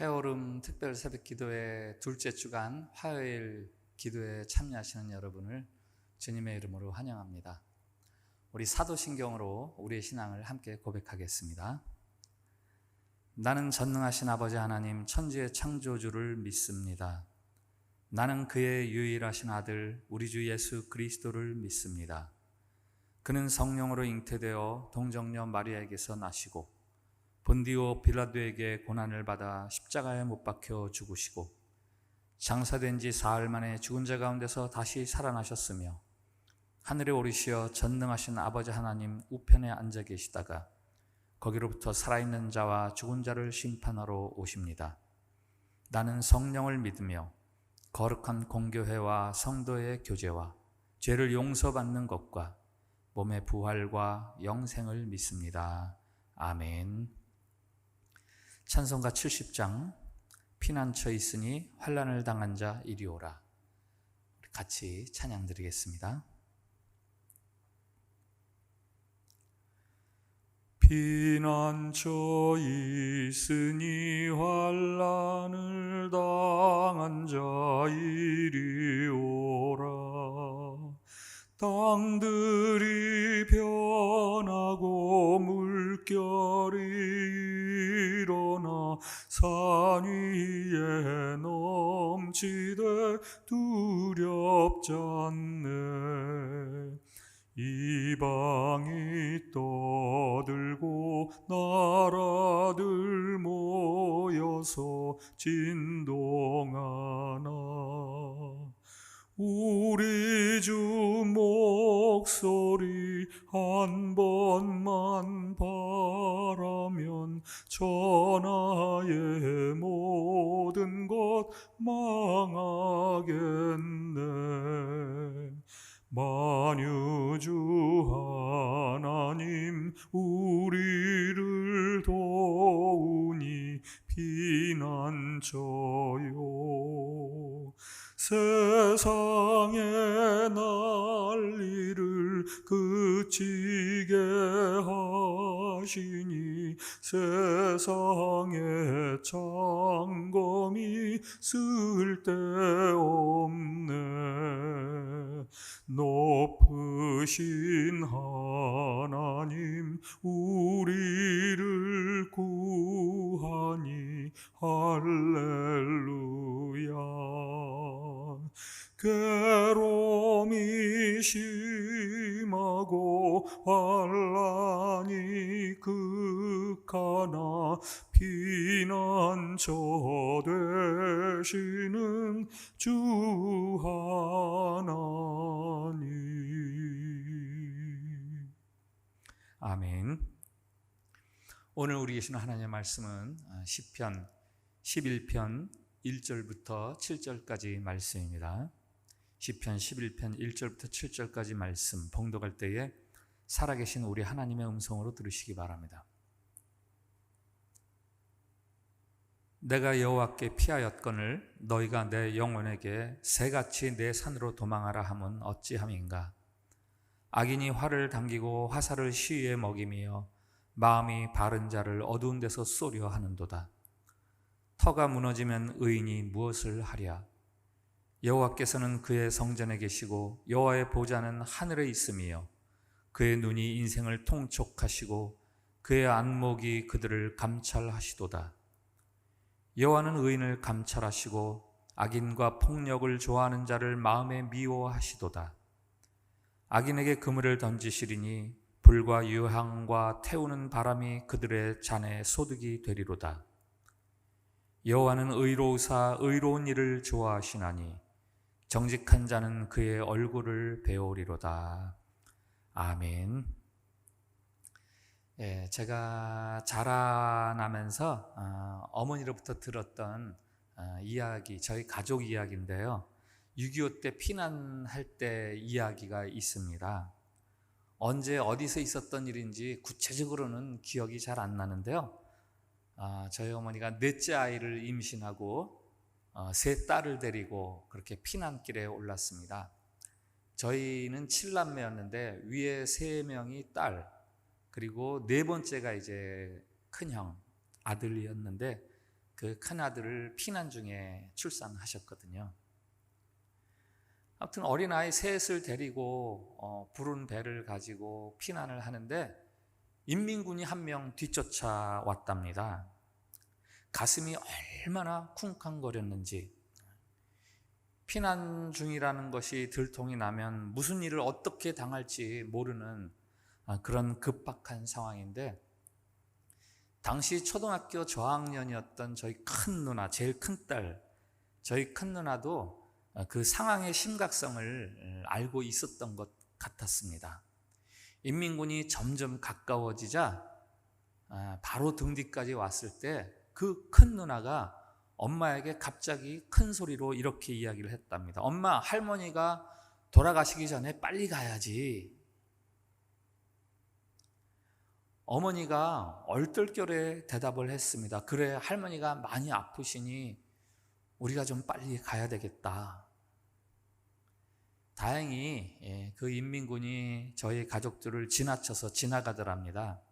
해오름 특별 새벽기도회 둘째 주간 화요일 기도에 참여하시는 여러분을 주님의 이름으로 환영합니다. 우리 사도신경으로 우리의 신앙을 함께 고백하겠습니다. 나는 전능하신 아버지 하나님 천지의 창조주를 믿습니다. 나는 그의 유일하신 아들 우리 주 예수 그리스도를 믿습니다. 그는 성령으로 잉태되어 동정녀 마리아에게서 나시고 본디오 빌라도에게 고난을 받아 십자가에 못 박혀 죽으시고 장사된 지 사흘 만에 죽은 자 가운데서 다시 살아나셨으며 하늘에 오르시어 전능하신 아버지 하나님 우편에 앉아 계시다가 거기로부터 살아있는 자와 죽은 자를 심판하러 오십니다. 나는 성령을 믿으며 거룩한 공교회와 성도의 교제와 죄를 용서받는 것과 몸의 부활과 영생을 믿습니다. 아멘. 찬송가 70장 피난처 있으니 환난을 당한 자 이리 오라. 같이 찬양 드리겠습니다. 피난처 있으니 환난을 당한 자 이리 오라. 땅들이 변하고 물결이 일어나 산 위에 넘치되 두렵지 않네. 이방이 떠들고 나라들 모여서 진동하나. 우리 주 목소리 한 번만 바라면 천하의 모든 것 망하겠네. 만유주 하나님 우리를 도우니 피난처요. 세상의 난리를 그치게 하시니 세상의 창검이 쓸데없네. 높으신 하나님 우리를 구하니 할렐루야. 괴로움이 심하고 환난이 극하나 피난처 되시는 주 하나님. 아멘. 오늘 우리 계시는 하나님의 말씀은 시편 11편 1절부터 7절까지 말씀입니다. 시편 11편 1절부터 7절까지 말씀 봉독할 때에 살아계신 우리 하나님의 음성으로 들으시기 바랍니다. 내가 여호와께 피하였거늘 너희가 내 영혼에게 새같이 내 산으로 도망하라 함은 어찌함인가. 악인이 활을 당기고 화살을 시위에 먹이며 마음이 바른 자를 어두운 데서 쏘려 하는도다. 터가 무너지면 의인이 무엇을 하랴. 여호와께서는 그의 성전에 계시고 여호와의 보좌는 하늘에 있으며 그의 눈이 인생을 통촉하시고 그의 안목이 그들을 감찰하시도다. 여호와는 의인을 감찰하시고 악인과 폭력을 좋아하는 자를 마음에 미워하시도다. 악인에게 그물을 던지시리니 불과 유황과 태우는 바람이 그들의 잔에 소득이 되리로다. 여호와는 의로우사 의로운 일을 좋아하시나니 정직한 자는 그의 얼굴을 배우리로다. 아멘. 제가 자라나면서 어머니로부터 들었던 이야기, 저희 가족 이야기인데요. 6.25 때 피난할 때 이야기가 있습니다. 언제 어디서 있었던 일인지 구체적으로는 기억이 잘 안 나는데요. 저희 어머니가 넷째 아이를 임신하고 세 딸을 데리고 그렇게 피난길에 올랐습니다. 저희는 7남매였는데 위에 3명이 딸, 그리고 네 번째가 이제 큰형 아들이었는데 그 큰아들을 피난 중에 출산하셨거든요. 아무튼 어린아이 셋을 데리고 부른 배를 가지고 피난을 하는데 인민군이 한 명 뒤쫓아왔답니다. 가슴이 얼마나 쿵쾅거렸는지, 피난 중이라는 것이 들통이 나면 무슨 일을 어떻게 당할지 모르는 그런 급박한 상황인데, 당시 초등학교 저학년이었던 저희 큰 누나, 제일 큰 딸, 저희 큰 누나도 그 상황의 심각성을 알고 있었던 것 같았습니다. 인민군이 점점 가까워지자 바로 등 뒤까지 왔을 때 그 큰 누나가 엄마에게 갑자기 큰 소리로 이렇게 이야기를 했답니다. 엄마, 할머니가 돌아가시기 전에 빨리 가야지. 어머니가 얼떨결에 대답을 했습니다. 그래, 할머니가 많이 아프시니 우리가 좀 빨리 가야 되겠다. 다행히 그 인민군이 저희 가족들을 지나쳐서 지나가더랍니다.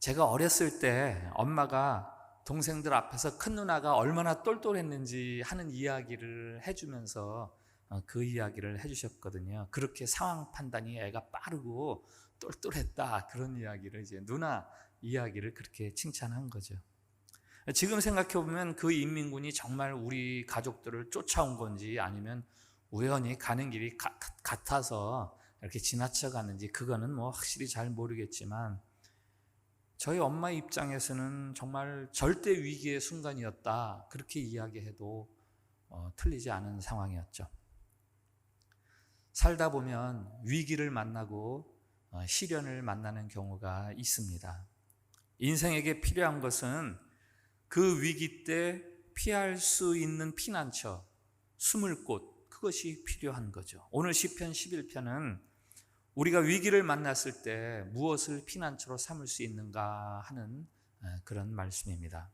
제가 어렸을 때 엄마가 동생들 앞에서 큰 누나가 얼마나 똘똘했는지 하는 이야기를 해주면서 그 이야기를 해주셨거든요. 그렇게 상황 판단이 애가 빠르고 똘똘했다, 그런 이야기를, 이제 누나 이야기를 그렇게 칭찬한 거죠. 지금 생각해보면 그 인민군이 정말 우리 가족들을 쫓아온 건지 아니면 우연히 가는 길이 같아서 이렇게 지나쳐가는지, 그거는 뭐 확실히 잘 모르겠지만 저희 엄마 입장에서는 정말 절대 위기의 순간이었다, 그렇게 이야기해도 틀리지 않은 상황이었죠. 살다 보면 위기를 만나고 시련을 만나는 경우가 있습니다. 인생에게 필요한 것은 그 위기 때 피할 수 있는 피난처, 숨을 곳, 그것이 필요한 거죠. 오늘 시편 11편은 우리가 위기를 만났을 때 무엇을 피난처로 삼을 수 있는가 하는 그런 말씀입니다.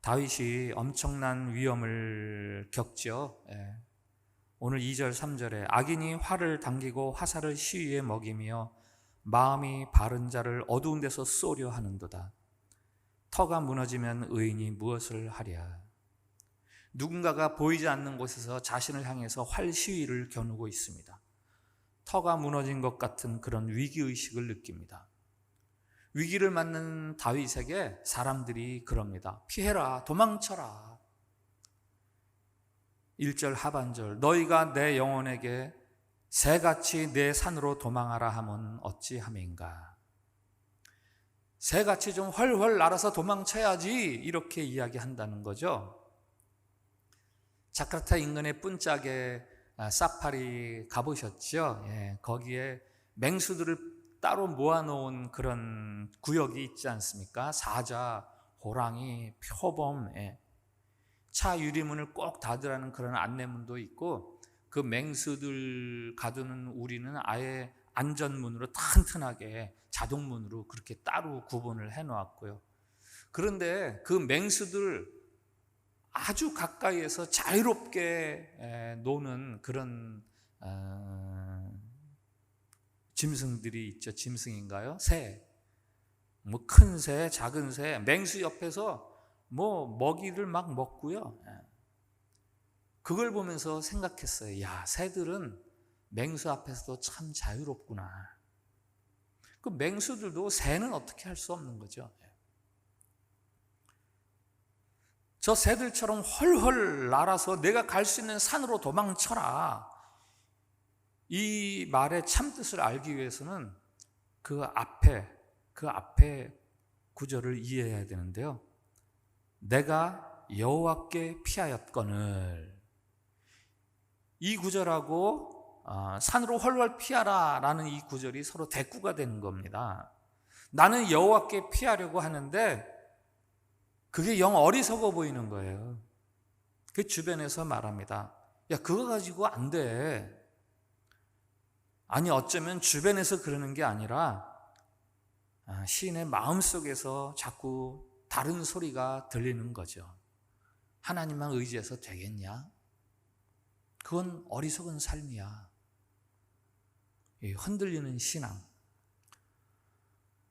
다윗이 엄청난 위험을 겪죠. 오늘 2절 3절에 악인이 활을 당기고 화살을 시위에 먹이며 마음이 바른 자를 어두운 데서 쏘려 하는도다. 터가 무너지면 의인이 무엇을 하랴. 누군가가 보이지 않는 곳에서 자신을 향해서 활 시위를 겨누고 있습니다. 터가 무너진 것 같은 그런 위기의식을 느낍니다. 위기를 맞는 다윗에게 사람들이 그럽니다. 피해라, 도망쳐라. 1절 하반절, 너희가 내 영혼에게 새같이 내 산으로 도망하라 하면 어찌함인가. 새같이 좀 훨훨 날아서 도망쳐야지, 이렇게 이야기한다는 거죠. 자카르타 인근의 뚠짝에 사파리 가보셨죠? 거기에 맹수들을 따로 모아놓은 그런 구역이 있지 않습니까? 사자, 호랑이, 표범, 차 유리문을 꼭 닫으라는 그런 안내문도 있고, 그 맹수들 가두는 우리는 아예 안전문으로 튼튼하게 자동문으로 그렇게 따로 구분을 해놓았고요. 그런데 그 맹수들 아주 가까이에서 자유롭게 노는 그런 짐승들이 있죠. 짐승인가요? 새. 뭐 큰 새, 작은 새, 맹수 옆에서 뭐 먹이를 막 먹고요. 그걸 보면서 생각했어요. 야, 새들은 맹수 앞에서도 참 자유롭구나. 그 맹수들도 새는 어떻게 할 수 없는 거죠. 저 새들처럼 헐헐 날아서 내가 갈 수 있는 산으로 도망쳐라. 이 말의 참뜻을 알기 위해서는 그 앞에 구절을 이해해야 되는데요. 내가 여호와께 피하였거늘. 이 구절하고 산으로 헐헐 피하라 라는 이 구절이 서로 대꾸가 되는 겁니다. 나는 여호와께 피하려고 하는데 그게 영 어리석어 보이는 거예요. 그 주변에서 말합니다. 야, 그거 가지고 안 돼. 아니, 어쩌면 주변에서 그러는 게 아니라 시인의 마음속에서 자꾸 다른 소리가 들리는 거죠. 하나님만 의지해서 되겠냐? 그건 어리석은 삶이야. 흔들리는 신앙.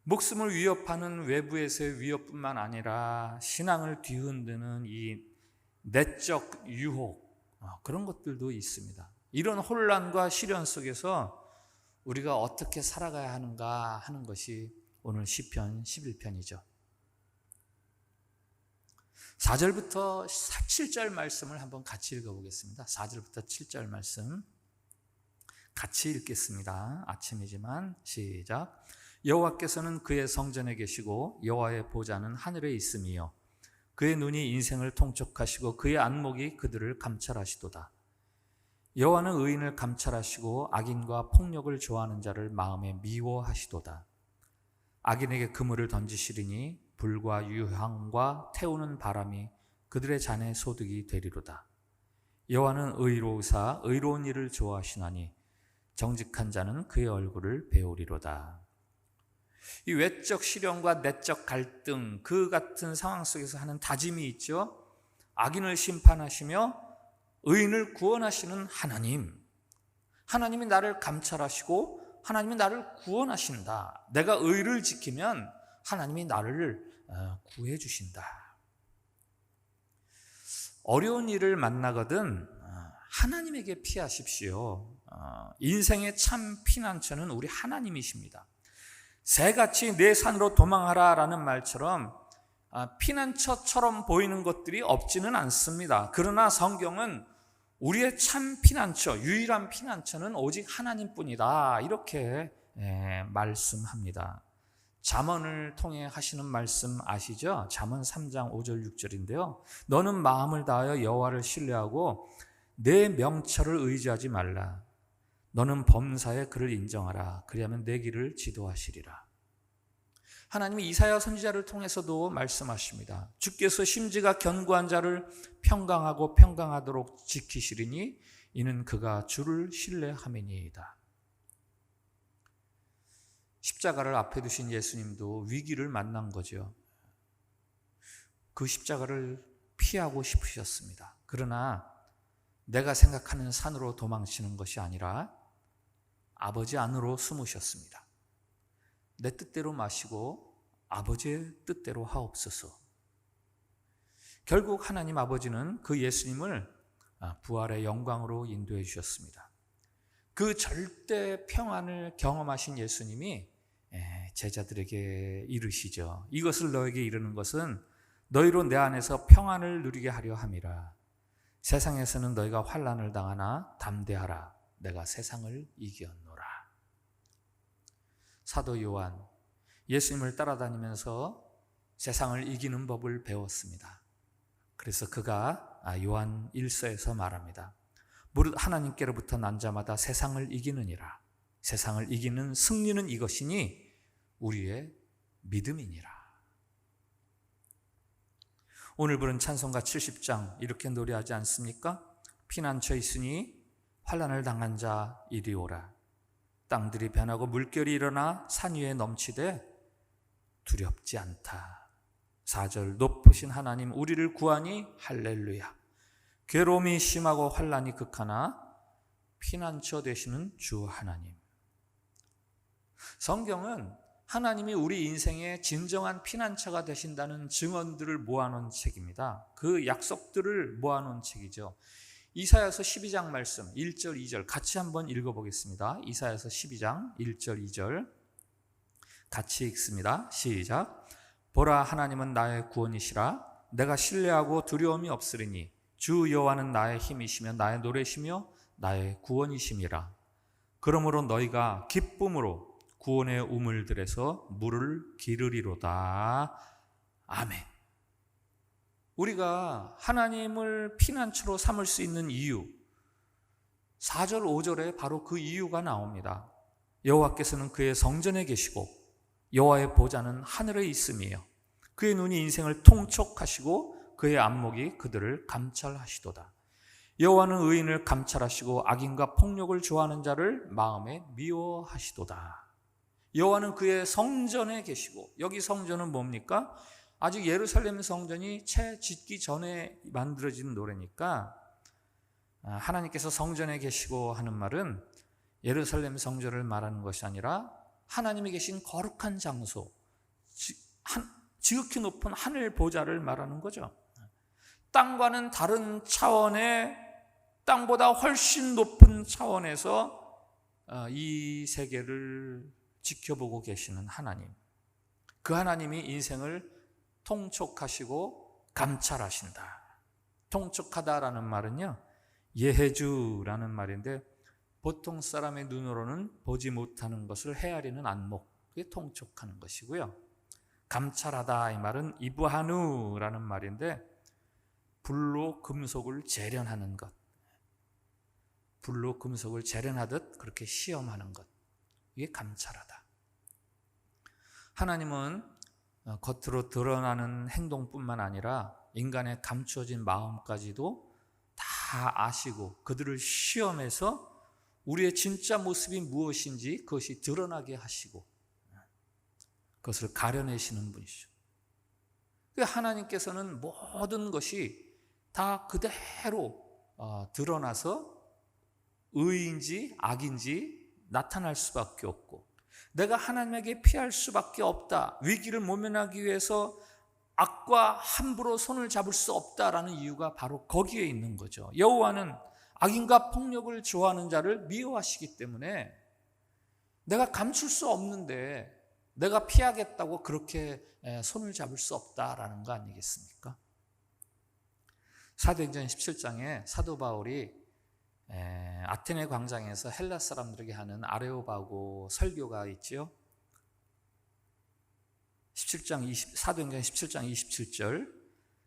목숨을 위협하는 외부에서의 위협뿐만 아니라 신앙을 뒤흔드는 이 내적 유혹, 그런 것들도 있습니다. 이런 혼란과 시련 속에서 우리가 어떻게 살아가야 하는가 하는 것이 오늘 시편 11편이죠. 4절부터 7절 말씀을 한번 같이 읽어보겠습니다. 4절부터 7절 말씀 같이 읽겠습니다. 아침이지만 시작. 여호와께서는 그의 성전에 계시고 여호와의 보좌는 하늘에 있음이요 그의 눈이 인생을 통촉하시고 그의 안목이 그들을 감찰하시도다. 여호와는 의인을 감찰하시고 악인과 폭력을 좋아하는 자를 마음에 미워하시도다. 악인에게 그물을 던지시리니 불과 유황과 태우는 바람이 그들의 잔의 소득이 되리로다. 여호와는 의로우사 의로운 일을 좋아하시나니 정직한 자는 그의 얼굴을 배우리로다. 이 외적 시련과 내적 갈등, 그 같은 상황 속에서 하는 다짐이 있죠. 악인을 심판하시며 의인을 구원하시는 하나님, 하나님이 나를 감찰하시고 하나님이 나를 구원하신다. 내가 의를 지키면 하나님이 나를 구해 주신다. 어려운 일을 만나거든 하나님에게 피하십시오. 인생의 참 피난처는 우리 하나님이십니다. 새같이 내 산으로 도망하라 라는 말처럼 피난처처럼 보이는 것들이 없지는 않습니다. 그러나 성경은 우리의 참 피난처, 유일한 피난처는 오직 하나님뿐이다 이렇게 말씀합니다. 잠언을 통해 하시는 말씀 아시죠? 잠언 3장 5절 6절인데요. 너는 마음을 다하여 여호와를 신뢰하고 내 명철을 의지하지 말라. 너는 범사에 그를 인정하라. 그리하면 내 길을 지도하시리라. 하나님이 이사야 선지자를 통해서도 말씀하십니다. 주께서 심지가 견고한 자를 평강하고 평강하도록 지키시리니 이는 그가 주를 신뢰함이니이다. 십자가를 앞에 두신 예수님도 위기를 만난 거죠. 그 십자가를 피하고 싶으셨습니다. 그러나 내가 생각하는 산으로 도망치는 것이 아니라 아버지 안으로 숨으셨습니다. 내 뜻대로 마시고 아버지의 뜻대로 하옵소서. 결국 하나님 아버지는 그 예수님을 부활의 영광으로 인도해 주셨습니다. 그 절대 평안을 경험하신 예수님이 제자들에게 이르시죠. 이것을 너에게 이르는 것은 너희로 내 안에서 평안을 누리게 하려 함이라. 세상에서는 너희가 환난을 당하나 담대하라. 내가 세상을 이겼노라. 사도 요한, 예수님을 따라다니면서 세상을 이기는 법을 배웠습니다. 그래서 그가 요한 1서에서 말합니다. 무릇 하나님께로부터 난 자마다 세상을 이기느니라. 세상을 이기는 승리는 이것이니 우리의 믿음이니라. 오늘 부른 찬송가 70장 이렇게 노래하지 않습니까? 피난처 있으니 환난을 당한 자 이리 오라. 땅들이 변하고 물결이 일어나 산 위에 넘치되 두렵지 않다. 4절 높으신 하나님 우리를 구하니 할렐루야. 괴로움이 심하고 환난이 극하나 피난처 되시는 주 하나님. 성경은 하나님이 우리 인생의 진정한 피난처가 되신다는 증언들을 모아놓은 책입니다. 그 약속들을 모아놓은 책이죠. 이사야서 12장 말씀 1절 2절 같이 한번 읽어보겠습니다. 이사야서 12장 1절 2절 같이 읽습니다. 시작. 보라 하나님은 나의 구원이시라. 내가 신뢰하고 두려움이 없으리니 주 여호와는 나의 힘이시며 나의 노래시며 나의 구원이심이라. 그러므로 너희가 기쁨으로 구원의 우물들에서 물을 기르리로다. 아멘. 우리가 하나님을 피난처로 삼을 수 있는 이유, 4절 5절에 바로 그 이유가 나옵니다. 여호와께서는 그의 성전에 계시고 여호와의 보좌는 하늘에 있음이요 그의 눈이 인생을 통촉하시고 그의 안목이 그들을 감찰하시도다. 여호와는 의인을 감찰하시고 악인과 폭력을 좋아하는 자를 마음에 미워하시도다. 여호와는 그의 성전에 계시고, 여기 성전은 뭡니까? 아직 예루살렘 성전이 채 짓기 전에 만들어진 노래니까 하나님께서 성전에 계시고 하는 말은 예루살렘 성전을 말하는 것이 아니라 하나님이 계신 거룩한 장소, 지극히 높은 하늘 보좌를 말하는 거죠. 땅과는 다른 차원의, 땅보다 훨씬 높은 차원에서 이 세계를 지켜보고 계시는 하나님, 그 하나님이 인생을 통촉하시고 감찰하신다. 통촉하다라는 말은요, 예해주라는 말인데, 보통 사람의 눈으로는 보지 못하는 것을 헤아리는 안목, 그게 통촉하는 것이고요. 감찰하다, 이 말은 이브하누라는 말인데, 불로 금속을 재련하는 것, 불로 금속을 재련하듯 그렇게 시험하는 것, 이게 감찰하다. 하나님은 겉으로 드러나는 행동뿐만 아니라 인간의 감추어진 마음까지도 다 아시고 그들을 시험해서 우리의 진짜 모습이 무엇인지 그것이 드러나게 하시고 그것을 가려내시는 분이죠. 하나님께서는 모든 것이 다 그대로 드러나서 의인지 악인지 나타날 수밖에 없고, 내가 하나님에게 피할 수밖에 없다, 위기를 모면하기 위해서 악과 함부로 손을 잡을 수 없다라는 이유가 바로 거기에 있는 거죠. 여호와는 악인과 폭력을 좋아하는 자를 미워하시기 때문에 내가 감출 수 없는데 내가 피하겠다고 그렇게 손을 잡을 수 없다라는 거 아니겠습니까? 사도행전 17장에 사도 바울이 아테네 광장에서 헬라 사람들에게 하는 아레오바고 설교가 있지요. 사도행전 17장 27절,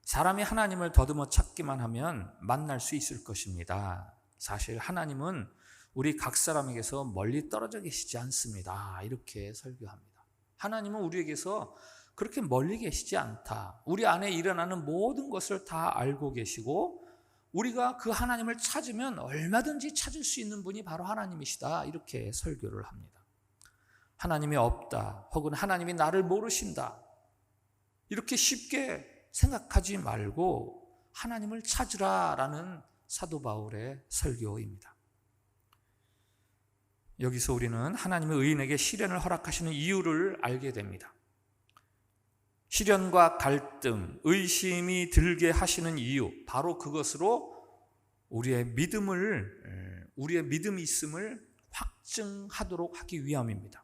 사람이 하나님을 더듬어 찾기만 하면 만날 수 있을 것입니다. 사실 하나님은 우리 각 사람에게서 멀리 떨어져 계시지 않습니다. 이렇게 설교합니다. 하나님은 우리에게서 그렇게 멀리 계시지 않다. 우리 안에 일어나는 모든 것을 다 알고 계시고 우리가 그 하나님을 찾으면 얼마든지 찾을 수 있는 분이 바로 하나님이시다. 이렇게 설교를 합니다. 하나님이 없다, 혹은 하나님이 나를 모르신다, 이렇게 쉽게 생각하지 말고 하나님을 찾으라라는 사도 바울의 설교입니다. 여기서 우리는 하나님의 의인에게 시련을 허락하시는 이유를 알게 됩니다. 시련과 갈등, 의심이 들게 하시는 이유, 바로 그것으로 우리의 믿음이 있음을 확증하도록 하기 위함입니다.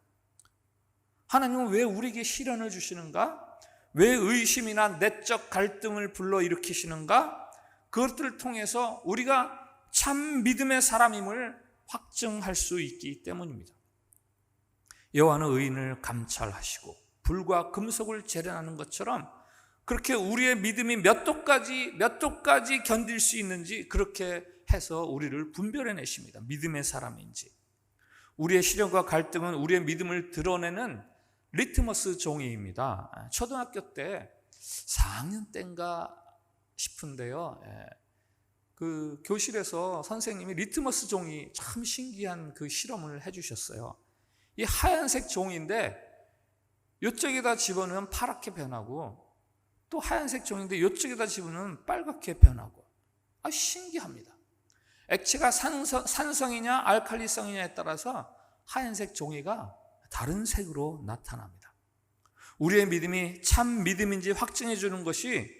하나님은 왜 우리에게 시련을 주시는가? 왜 의심이나 내적 갈등을 불러일으키시는가? 그것들을 통해서 우리가 참 믿음의 사람임을 확증할 수 있기 때문입니다. 여호와는 의인을 감찰하시고 불과 금속을 재련하는 것처럼 그렇게 우리의 믿음이 몇 도까지 견딜 수 있는지 그렇게 해서 우리를 분별해내십니다. 믿음의 사람인지. 우리의 시련과 갈등은 우리의 믿음을 드러내는 리트머스 종이입니다. 초등학교 때 4학년 때인가 싶은데요, 그 교실에서 선생님이 리트머스 종이 참 신기한 그 실험을 해주셨어요. 이 하얀색 종인데 이쪽에다 집어넣으면 파랗게 변하고, 또 하얀색 종인데 이쪽에다 집어넣으면 빨갛게 변하고, 신기합니다. 액체가 산성이냐 알칼리성이냐에 따라서 하얀색 종이가 다른 색으로 나타납니다. 우리의 믿음이 참 믿음인지 확증해 주는 것이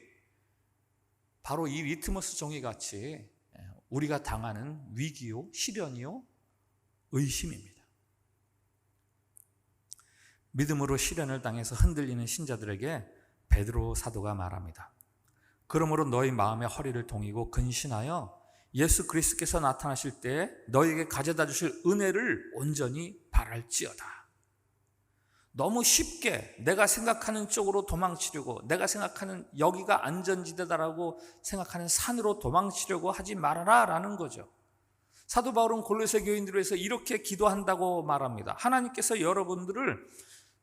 바로 이 리트머스 종이같이 우리가 당하는 위기요, 시련이요, 의심입니다. 믿음으로 시련을 당해서 흔들리는 신자들에게 베드로 사도가 말합니다. 그러므로 너희 마음의 허리를 동이고 근신하여 예수 그리스도께서 나타나실 때 너희에게 가져다 주실 은혜를 온전히 바랄지어다. 너무 쉽게 내가 생각하는 쪽으로 도망치려고, 내가 생각하는 여기가 안전지대다라고 생각하는 산으로 도망치려고 하지 말아라 라는 거죠. 사도 바울은 골로새 교인들을 위해서 이렇게 기도한다고 말합니다. 하나님께서 여러분들을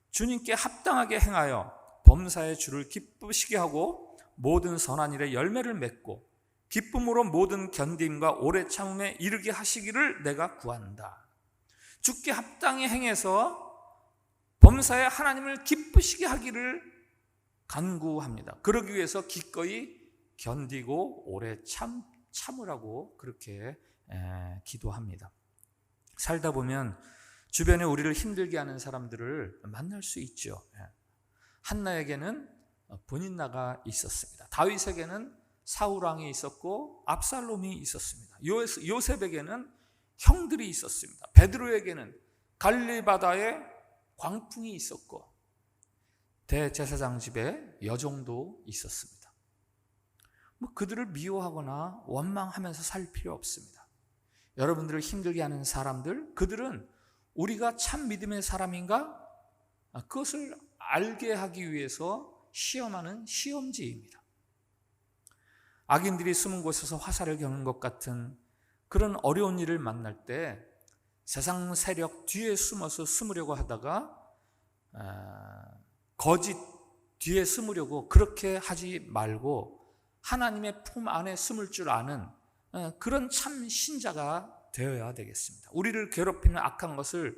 주님께 합당하게 행하여 범사의 주를 기쁘시게 하고 모든 선한 일에 열매를 맺고 기쁨으로 모든 견딤과 오래 참음에 이르게 하시기를 내가 구한다. 주께 합당히 행해서 범사에 하나님을 기쁘시게 하기를 간구합니다. 그러기 위해서 기꺼이 견디고 오래 참으라고 그렇게 기도합니다. 살다 보면 주변에 우리를 힘들게 하는 사람들을 만날 수 있죠. 한나에게는 본인나가 있었습니다. 다윗에게는 사울왕이 있었고 압살롬이 있었습니다. 요셉에게는 형들이 있었습니다. 베드로에게는 갈릴리 바다에 광풍이 있었고 대제사장 집에 여종도 있었습니다. 그들을 미워하거나 원망하면서 살 필요 없습니다. 여러분들을 힘들게 하는 사람들, 그들은 우리가 참 믿음의 사람인가? 그것을 알게 하기 위해서 시험하는 시험지입니다. 악인들이 숨은 곳에서 화살을 겨눈 것 같은 그런 어려운 일을 만날 때 세상 세력 뒤에 숨으려고 하다가 거짓 뒤에 숨으려고 그렇게 하지 말고 하나님의 품 안에 숨을 줄 아는 그런 참 신자가 되어야 되겠습니다. 우리를 괴롭히는 악한 것을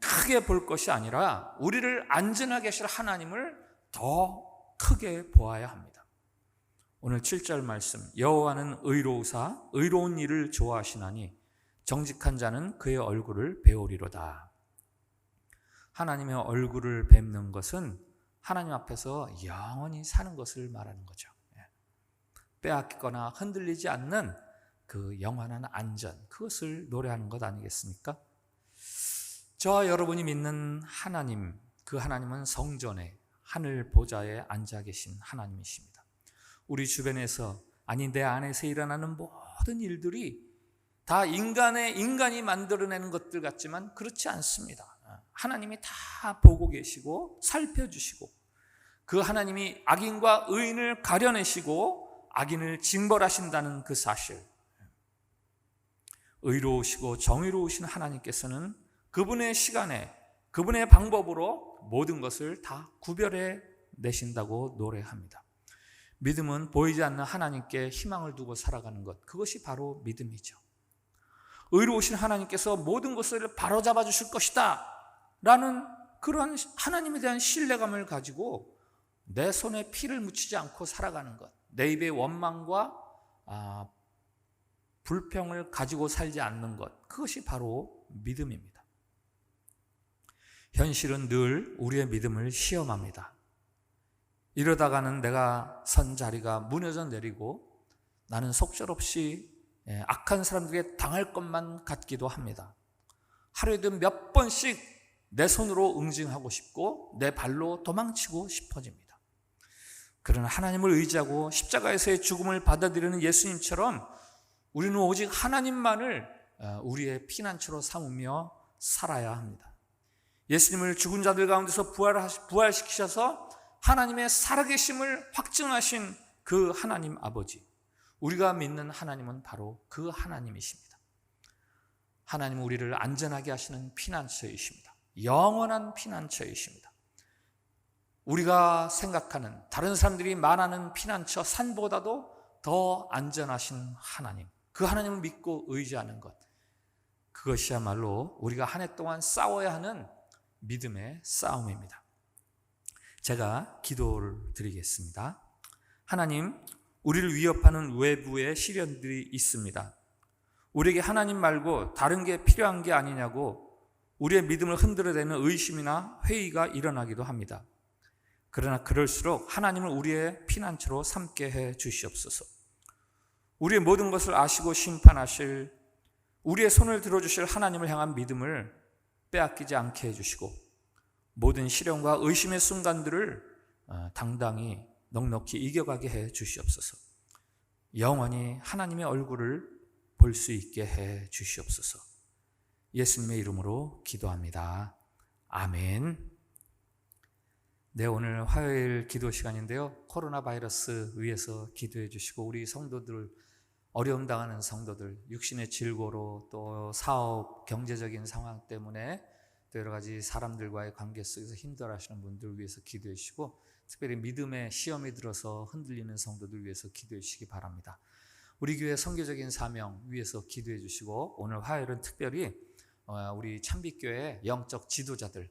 크게 볼 것이 아니라 우리를 안전하게 하실 하나님을 더 크게 보아야 합니다. 오늘 7절 말씀, 여호와는 의로우사 의로운 일을 좋아하시나니 정직한 자는 그의 얼굴을 배우리로다. 하나님의 얼굴을 뵙는 것은 하나님 앞에서 영원히 사는 것을 말하는 거죠. 빼앗기거나 흔들리지 않는 그 영원한 안전, 그것을 노래하는 것 아니겠습니까? 저와 여러분이 믿는 하나님, 그 하나님은 성전에 하늘 보좌에 앉아 계신 하나님이십니다. 우리 주변에서, 아니 내 안에서 일어나는 모든 일들이 다 인간이 만들어내는 것들 같지만 그렇지 않습니다. 하나님이 다 보고 계시고 살펴주시고 그 하나님이 악인과 의인을 가려내시고 악인을 징벌하신다는 그 사실, 의로우시고 정의로우신 하나님께서는 그분의 시간에 그분의 방법으로 모든 것을 다 구별해 내신다고 노래합니다. 믿음은 보이지 않는 하나님께 희망을 두고 살아가는 것, 그것이 바로 믿음이죠. 의로우신 하나님께서 모든 것을 바로잡아 주실 것이다 라는 그런 하나님에 대한 신뢰감을 가지고 내 손에 피를 묻히지 않고 살아가는 것, 내 입에 원망과 불평을 가지고 살지 않는 것, 그것이 바로 믿음입니다. 현실은 늘 우리의 믿음을 시험합니다. 이러다가는 내가 선 자리가 무너져 내리고 나는 속절없이 악한 사람들에게 당할 것만 같기도 합니다. 하루에도 몇 번씩 내 손으로 응징하고 싶고 내 발로 도망치고 싶어집니다. 그러나 하나님을 의지하고 십자가에서의 죽음을 받아들이는 예수님처럼 우리는 오직 하나님만을 우리의 피난처로 삼으며 살아야 합니다. 예수님을 죽은 자들 가운데서 부활시키셔서 하나님의 살아계심을 확증하신 그 하나님 아버지, 우리가 믿는 하나님은 바로 그 하나님이십니다. 하나님은 우리를 안전하게 하시는 피난처이십니다. 영원한 피난처이십니다. 우리가 생각하는 다른 사람들이 말하는 피난처 산보다도 더 안전하신 하나님, 그 하나님을 믿고 의지하는 것, 그것이야말로 우리가 한 해 동안 싸워야 하는 믿음의 싸움입니다. 제가 기도를 드리겠습니다. 하나님, 우리를 위협하는 외부의 시련들이 있습니다. 우리에게 하나님 말고 다른 게 필요한 게 아니냐고 우리의 믿음을 흔들어대는 의심이나 회의가 일어나기도 합니다. 그러나 그럴수록 하나님을 우리의 피난처로 삼게 해 주시옵소서. 우리의 모든 것을 아시고 심판하실, 우리의 손을 들어주실 하나님을 향한 믿음을 빼앗기지 않게 해주시고 모든 시련과 의심의 순간들을 당당히 넉넉히 이겨가게 해 주시옵소서. 영원히 하나님의 얼굴을 볼 수 있게 해 주시옵소서. 예수님의 이름으로 기도합니다. 아멘. 네, 오늘 화요일 기도 시간인데요. 코로나 바이러스 위해서 기도해 주시고 우리 성도들, 어려움 당하는 성도들, 육신의 질고로 또 사업, 경제적인 상황 때문에 또 여러 가지 사람들과의 관계 속에서 힘들어하시는 분들 위해서 기도해 주시고 특별히 믿음의 시험이 들어서 흔들리는 성도들 위해서 기도해 주시기 바랍니다. 우리 교회 선교적인 사명 위해서 기도해 주시고 오늘 화요일은 특별히 우리 참빛교회 영적 지도자들,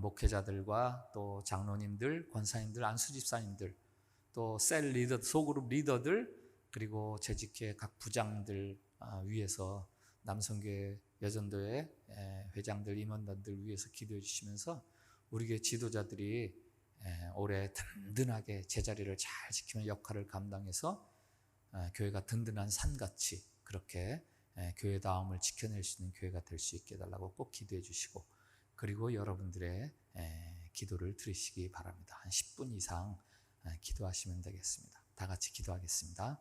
목회자들과 또 장로님들, 권사님들, 안수집사님들, 또 셀 리더, 소그룹 리더들, 그리고 재직회 각 부장들 위해서 남성교회 여전도회 회장들 임원단들 위해서 기도해 주시면서 우리 교회 지도자들이 올해 든든하게 제자리를 잘 지키는 역할을 감당해서 교회가 든든한 산같이 그렇게 교회다움을 지켜낼 수 있는 교회가 될 수 있게 해달라고 꼭 기도해 주시고, 그리고 여러분들의 기도를 들으시기 바랍니다. 한 10분 이상 기도하시면 되겠습니다. 다 같이 기도하겠습니다.